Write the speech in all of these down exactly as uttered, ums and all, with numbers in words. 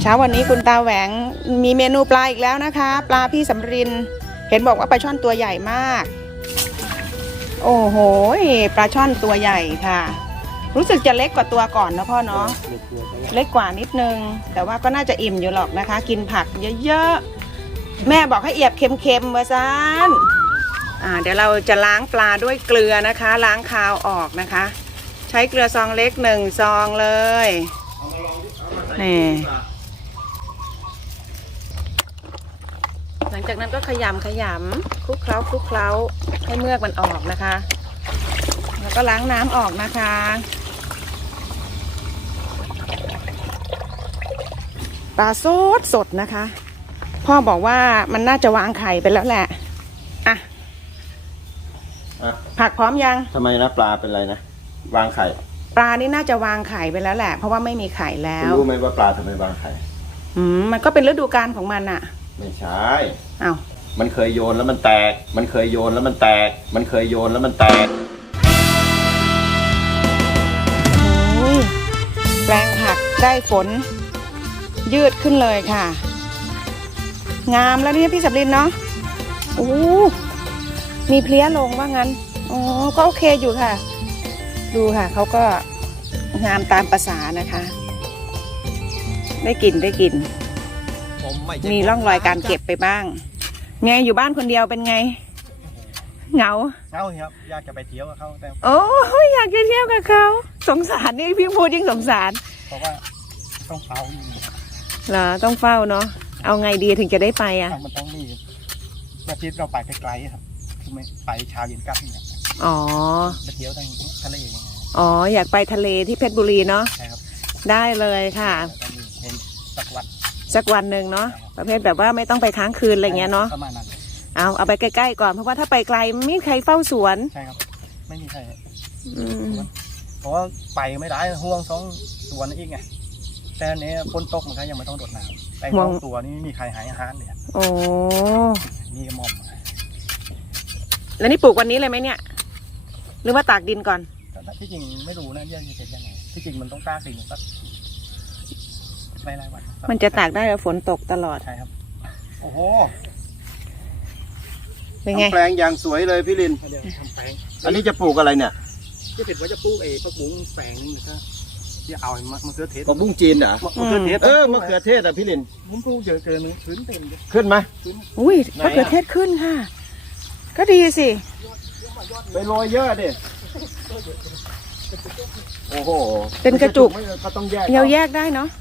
ช้าวันนี้คุณตาแหวงมีเมนูปลาอีกแล้วนะคะปลาพี่สำรินเห็นบอกว่าปลาช่อนตัวใหญ่มากโอ้โหปลาช่อนตัวใหญ่ค่ะรู้สึกจะเล็กกว่าตัวก่อนนะพ่อเนาะเล็กกว่านิดนึงแต่ว่าก็น่าจะอิ่มอยู่หรอกนะคะกินผักเยอะๆแม่บอกให้เอียบเค็มๆมาซานอ่าเดี๋ยวเราจะล้างปลาด้วยเกลือนะคะล้างคาวออกนะคะใช้เกลือซองเล็กหนึ่งซองเลยนี่หลังจากนั้นก็ขยำขยำคลุกเคล้าคลุกเคล้าให้เมือกมันออกนะคะแล้วก็ล้างน้ำออกนะคะปลาสดสดนะคะพ่อบอกว่ามันน่าจะวางไข่ไปแล้วแหละอ่ะผักพร้อมยังทำไมนะปลาเป็นไรนะวางไข่ปลานี่น่าจะวางไข่ไปแล้วแหละเพราะว่าไม่มีไข่แล้วรู้ไหมว่าปลาทำไมวางไข่อืมมันก็เป็นฤดูกาลของมันอะไม่ใช่อ้าวมันเคยโยนแล้วมันแตกมันเคยโยนแล้วมันแตกมันเคยโยนแล้วมันแตกโอ้ยแปลงผักได้ฝนยืดขึ้นเลยค่ะงามแล้วเนี่ยพี่สับลินเนาะโอ้มีเพลี้ยลงว่างั้นอ๋อก็โอเคอยู่ค่ะดูค่ะเขาก็งามตามภาษานะคะได้กลิ่นได้กลิ่นมีร่องรอยการเก็บไปบ้างไงอยู่บ้านคนเดียวเป็นไงเหงาเศร้าครับอยากจะไปเที่ยวกับเขาแต่โอ้ยอยากจะเที่ยวกับเขาสงสารนี่พี่พูดยิ่งสงสารเพราะว่าต้องเฝ้าเหรอต้องเฝ้าเนาะเอาไงดีถึงจะได้ไปอ่ะมันต้องมีแบบที่เราไปไกลๆครับคือไม่ไปเช้าเย็นกลับเนี่ยอ๋อไปเที่ยวทางทะเลอ๋ออยากไปทะเลที่เพชรบุรีเนาะใช่ครับได้เลยค่ะสักวันสักวันหนึ่งเนาะประเภทแบบว่าไม่ต้องไปค้างคืนอะไรเงี้ยเนาะเอาเอาไปใกล้ๆก่อนเพราะว่าถ้าไปไกลไม่มีใครเฝ้าสวนใช่ครับไม่มีใครเพราะว่าไปไม่ได้ห่วงสองตัวนั่นเองไงแต่เนี้ยฝนตกมันก็ยังไม่ต้องโดดน้ำแต่สองตัวนี้มีใครหายอาหารเนี่ยโอ้มีกระหม่อมแล้วนี่ปลูกวันนี้เลยไหมเนี่ยหรือว่าตากดินก่อนที่จริงไม่รู้นะยังจะเสร็จยังไงที่จริงมันต้องตากดินสักหลายๆวันมันจะตากได้แล้วฝนตกตลอดใช่ครับโอ้โหเป็นไงแปลงอย่างสวยเลยพี่ลินทำแปลงอันนี้จะปลูกอะไรเนี่ยที่เผ็ดว่าจะปลูกเอผักบุ้งแปลงนี่นะครับที่เอามะเขือเทศผักบุ้งจีนเหรอมะเขือเทศเออมะเขือเทศอ่ะพี่ลินผมปลูกเยอะเกินเลยขึ้นเต็มเลยขึ้นไหมอุ้ยมะเขือเทศขึ้นค่ะก็ดีสิไปโรยเยอะดิโอ้โหเป็นกระจุกเราแยกได้เนาะ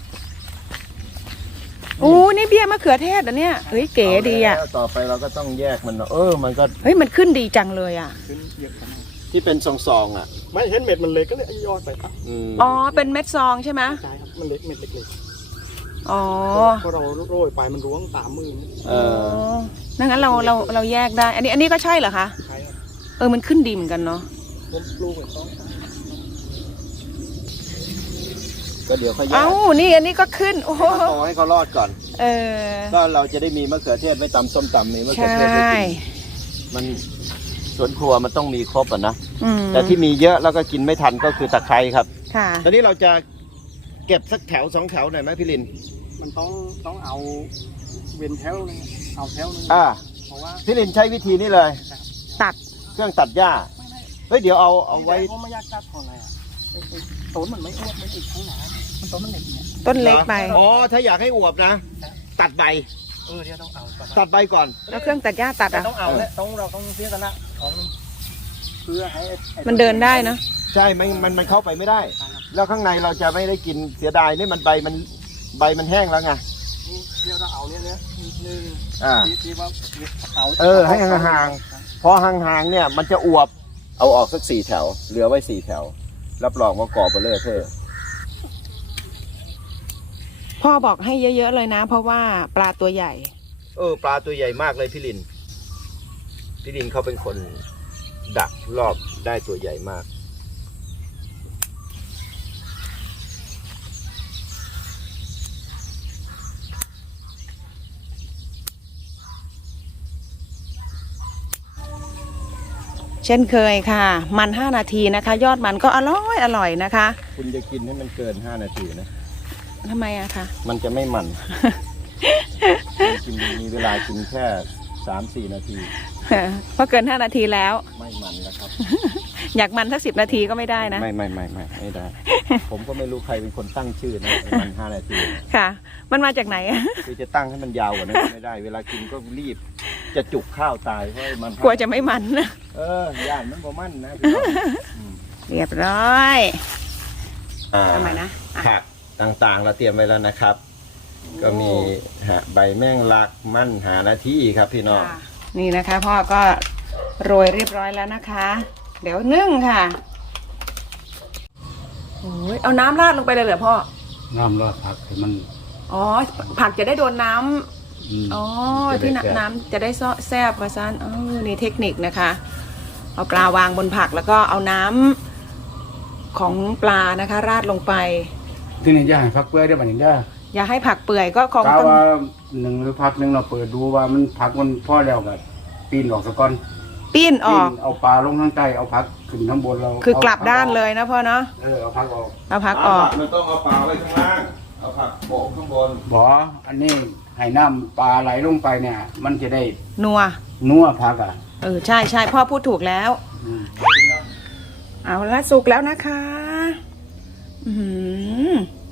โอ้นี่เบี้ยมะเขือเทศอ่ะเนี่ยเฮ้ยเก๋ดีอ่ะต่อไปเราก็ต้องแยกมันเออมันก็เฮ้ยมันขึ้นดีจังเลยอ่ะที่เป็นซองๆอ่ะไม่เห็นเม็ดมันเล็กก็เลยยอดไปครับอ๋อเป็นเม็ดซองใช่ไหมใช่ครับมันเล็กเม็ดเล็กๆอ๋อพอเราโรยไปมันร่วงตามมือเออนั่นงั้นเราเราเราแยกได้อันนี้อันนี้ก็ใช่เหรอคะใช่ครับเออมันขึ้นดีเหมือนกันเนาะผมปลูกไว้ต้องก็เดี๋ยวเขาแยกเอ้านี่อันนี้ก็ขึ้นโอ้โหให้เขารอดก่อนเออก็เราจะได้มีมะเขือเทศไว้ตำส้มตำมีมะเขือเทศไว้กินมันสวนครัวมันต้องมีครบอ่ะนะแต่ที่มีเยอะแล้วก็กินไม่ทันก็คือตะไคร้ครับค่ะตอนนี้เราจะเก็บสักแถวสองแถวหน่อยไหมพี่ลินมันต้องต้องเอาเว้นแถวนึงเอาแถวนึงอ่าเพราะว่าพี่ลินใช้วิธีนี้เลยตัดเครื่องตัดหญ้าเฮ้ยเดี๋ยวเอาเอาไว้เพราะไม่ยากตัดพออะไรอ่ะต้นมันไม่อวบไม่ติดข้างหน้ามันต้นมันเล็กเนี่ยต้นเล็กไปอ๋อถ้าอยากให้อวบนะตัดใบเออเดี๋ยวต้องเอาตัดใบก่อนแล้วเครื่องตัดหญ้าตัดอ่ะต้องเอาและต้องเราต้องเสียสละของเพื่อให้มันเดินได้นะใช่มันมันมันเข้าไปไม่ได้แล้วข้างในเราจะไม่ได้กินเสียดายนี่มันใบมันใบมันแห้งแล้วไงเดี๋ยวเราเอาเนี่ยเนี่ยหนึ่งอ่าที่ว่าเอาเออให้ห่างๆพอห่างๆเนี่ยมันจะอวบเอาออกสักสี่แถวเหลือไว้สี่แถวรับรองว่ากรอบเบลอเธอพ่อบอกให้เยอะๆเลยนะเพราะว่าปลาตัวใหญ่เออปลาตัวใหญ่มากเลยพี่ลินพี่ลินเขาเป็นคนดักรอบได้ตัวใหญ่มากเช่นเคยค่ะมันห้านาทีนะคะยอดมันก็อร่อยอร่อยนะคะคุณจะกินให้มันเกินห้านาทีนะทำไมอะคะมันจะไม่มันกินมีเวลากินแค่สามสี่นาทีเพราะเกินห้านาทีแล้วไม่มันแล้วครับอยากมันสักสิบนาทีก็ไม่ได้นะไม่ไม่ไม่ไม่ไม่ได้ ผมก็ไม่รู้ใครเป็นคนตั้งชื่อนะมันห้านาทีค่ะ มันมาจากไหนอะคือจะตั้งให้มันยาวกว่านั้นก็ไม่ได้ เวลากินก็รีบ จะจุกข้าวตายเพราะมันกลัวจะไม่มันนะเออย่านมันบ่มันนะพี่น้องอืมเรียบร้อยอ่าทำไมนะอ่ะผักต่างๆเราเตรียมไว้แล้วนะครับ ก็มีฮะใบแมงลักมั่นหานาทีครับพี่น้องค่ะนี่นะคะพ่อก็โรยเรียบร้อยแล้วนะคะ เดี๋ยวนึ่งค่ะโอ้ยเอาน้ำราดลงไปเลยเหรอพ่อน้ำรอดผักให้มันอ๋อผักจะได้โดนน้ำอืมอ๋อจะได้ที่แซ่บน้ำจะได้แซ่บมาซันอ๋อนี่เทคนิคนะคะ เอาปลาวางบนผักแล้วก็เอาน้ำของปลานะคะ ราดลงไปที่นี่จะให้ผักเปื่อยได้บัดนี้เด้ออย่าให้ผักเปื่อยก็คงกาต้องว่าหนึ่งหรือพักหนึ่งเราเปิดดูว่ามันผักมันพอแล้วก็ปีนออกซะก่อนปิ้นออกปีนเอาปลาลงข้างใต้เอาผักขึ้นข้างบนเราคือกลับด้านเลยนะพ่อเนาะเออเอาผักออกเอาผักออกมันต้องเอาปลาไว้ข้างล่าง เอาผักโปะข้างบนบ่อันนี้ให้น้ำปลาไหลลงไปเนี่ย มันจะได้นัวนัวผักอ่ะเออใช่ใช่พ่อพูดถูกแล้วอืมเอาละสุกแล้วนะคะ อือหือ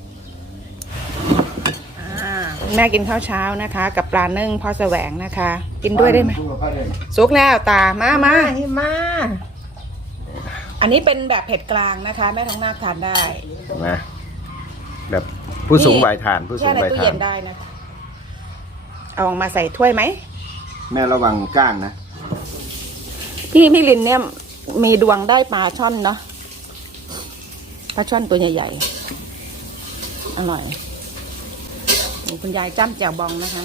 อ่าแม่กินข้าวเช้านะคะ กับปลานึ่งพ่อแสวงนะคะ กินด้วยได้ไหมสู้กับข้าวได้ไหมสุกแล้วตามามามาอันนี้เป็นแบบเผ็ดกลางนะคะ แม่ท้องนาคทานได้นะแบบผู้สูงวัยทานผู้สูแช่งในวัยตู้ทาเย็นนได้นะคะเอาออกมาใส่ถ้วยไหมแม่ระวังก้างนะพี่พี่ลินเนี่ยมีดวงได้ปลาช่อนเนาะปลาช่อนตัวใหญ่ๆอร่อยนี่คุณยายจ้ำแจ่วบองนะคะ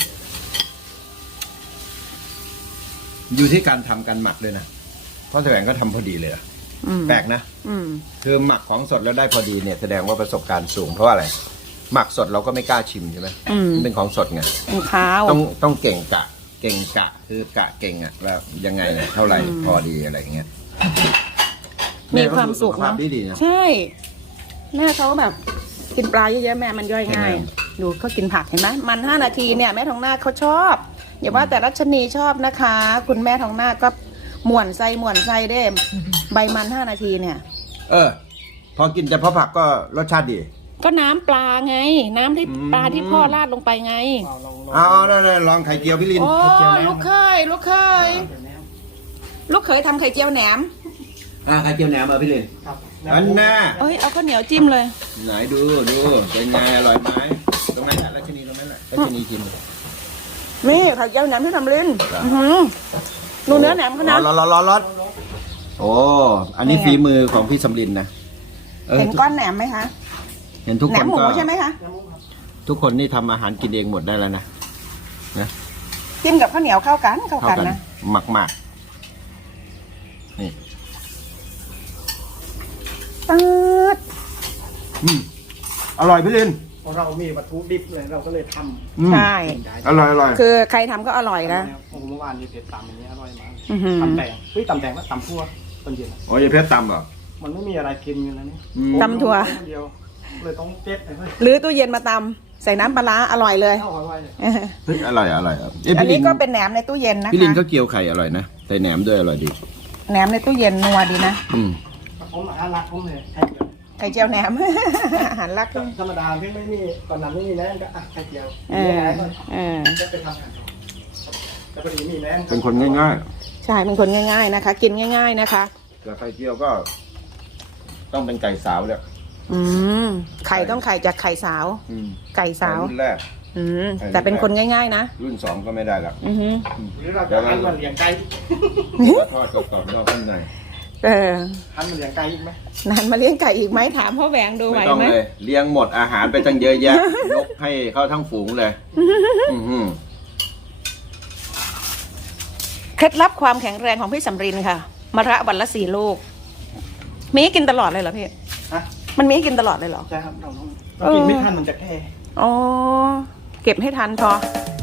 อยู่ที่การทำการหมักเลยนะพ่อแสวงก็ทำพอดีเลยอะอืมแปลกนะอืมคือหมักของสดแล้วได้พอดีเนี่ยแสดงว่าประสบการณ์สูงเพราะว่าอะไร หมักสดเราก็ไม่กล้าชิมใช่ไหมอืมมันเป็นของสดไงเป็นข้าวต้องต้องเก่งกะ เก่งกะ คือกะเก่งอะว่ายังไงเนี่ยเท่าไหร่พอดีอะไรอย่างเงี้ยมีความสุขแม่เนาะก็ดูสุขภาพดีๆนะใช่ แม่เขาแบบกินปลาเยอะๆแม่มันย่อยง่ายเห็นไหมดูเขากินผักเห็นไหมมันห้านาทีเนี่ยแม่ทองนาคเขาชอบ อย่าว่าแต่รัชนีชอบนะคะ คุณแม่ทองนาคก็หม่วนไส้หม่วนไส้เด้ใบมันห้านาทีเนี่ยเออ พอกินเฉพาะผักก็รสชาติดีก็น้ำปลาไง น้ำที่อืมปลาที่พ่อราดลงไปไงเอาลองลองเอานั่นๆลองไข่เจียวพี่ลินโอ้ลูกเคยลูกเคยเดี๋ยวนี้ลูกเคยทำไข่เจียวแหนมอ่าไข่เจียวแหนมเอาพี่ลินครับอันน่าเอ้ยเอาข้าวเหนียวจิ้มเลยไหนดูดูเป็นไงอร่อยไหมตรงนั้นแหละราชินีตรงนั้นแหละราชินีกินนี่ไข่เจียวแหนมที่ทำลิ้นอื้อหือดูเนื้อแหนมเขานะร้อนร้อนร้อนร้อนโอ้อันนี้เป็นไงฝีมือของพี่สำลินนะออเห็นก้อนแหนมไหมคะเห็นทุกแหนคนมหมูก็ใช่ไหมคะทุกคนนี่ทำอาหารกินเองหมดได้แล้วนะนะจิ้มกับข้าวเหนียวเข้ากันเข้าเข้ากันกันนะหมักหมักนี่ปื๊ดอืมอร่อยพี่ลินเพราะเรามีวัตถุดิบเลยเราก็เลยทอืมใช่อร่อยอร่อยคือใครทำก็อร่อยำนะโอ้โหเมื่อวานยีเผ็ดตำอย่างนี้ยอร่อยมากอื้อหือตำแตงเฮ้ยตำแตงแล้วตำทั่วตอนเย็นอะโอ้ยเพชรตำเหรอมันไม่มีอะไรกินกันแล้วนี่อืมตำถั่วเดียวเลยต้องเจ็บเลยเฮ้ยหรือตู้เย็นมาตำใส่น้ำปลาร้าอร่อยเลยเอาไว้เลยเฮ้ยอร่อยอร่อยอ่ะเอ้ยอันพี่ลินี้นก็เป็นแหนมในตู้เย็นนะพี่ลินคะก็เกี๊ยวไข่อร่อยนะใส่แหนมด้วยอร่อยดีแหนมในตู้เย็นนัวดีนะอืมผมอาหารรักผมเลยไข่เจียวไข่เจียวแหนม อาหารรักธรรมดาพี่ไม่มีตอนนั้นไม่มีแหนมก็อ่ะไข่เจียวเอมีอแหนมก็เออจะไปทำงานต่อแต่พอดีมีแหนมเป็นคนง่ายใช่เป็นคนง่าย ๆนะคะ กินง่าย ๆนะคะๆแต่ไข่เจียวก็ ต้องเป็นไก่สาวเลยอืมไข่ต้องไข่จากไข่สาวอืมไก่สาวรุ่นแรกอืมแต่เป็นคนง่าย ๆ นะรุ่นสองก็ไม่ได้ละอือหือหรือเราจะหันมาเลี้ยงไก่ทอดกรอบๆนอกข้างในเออหันมาเลี้ยงไก่อีกไหมนานมาเลี้ยงไก่อีกไหมถามพ่อแหวงดูไหวไม่ต้องไหมเลยเลี้ยงหมดอาหารไปตั้งเยอะแยะ ยกให้เข้าทั้งฝูงเลยอื้อหือเคล็ดลับความแข็งแรงของพี่สำรินค่ะมะระวันละสี่ลูกมีให้กินตลอดเลยเหรอพี่ฮะมันมีให้กินตลอดเลยเหรอใช่ครับเราต้องเรากินไม่ทันมันจะแก่อ๋อเก็บให้ทันพอ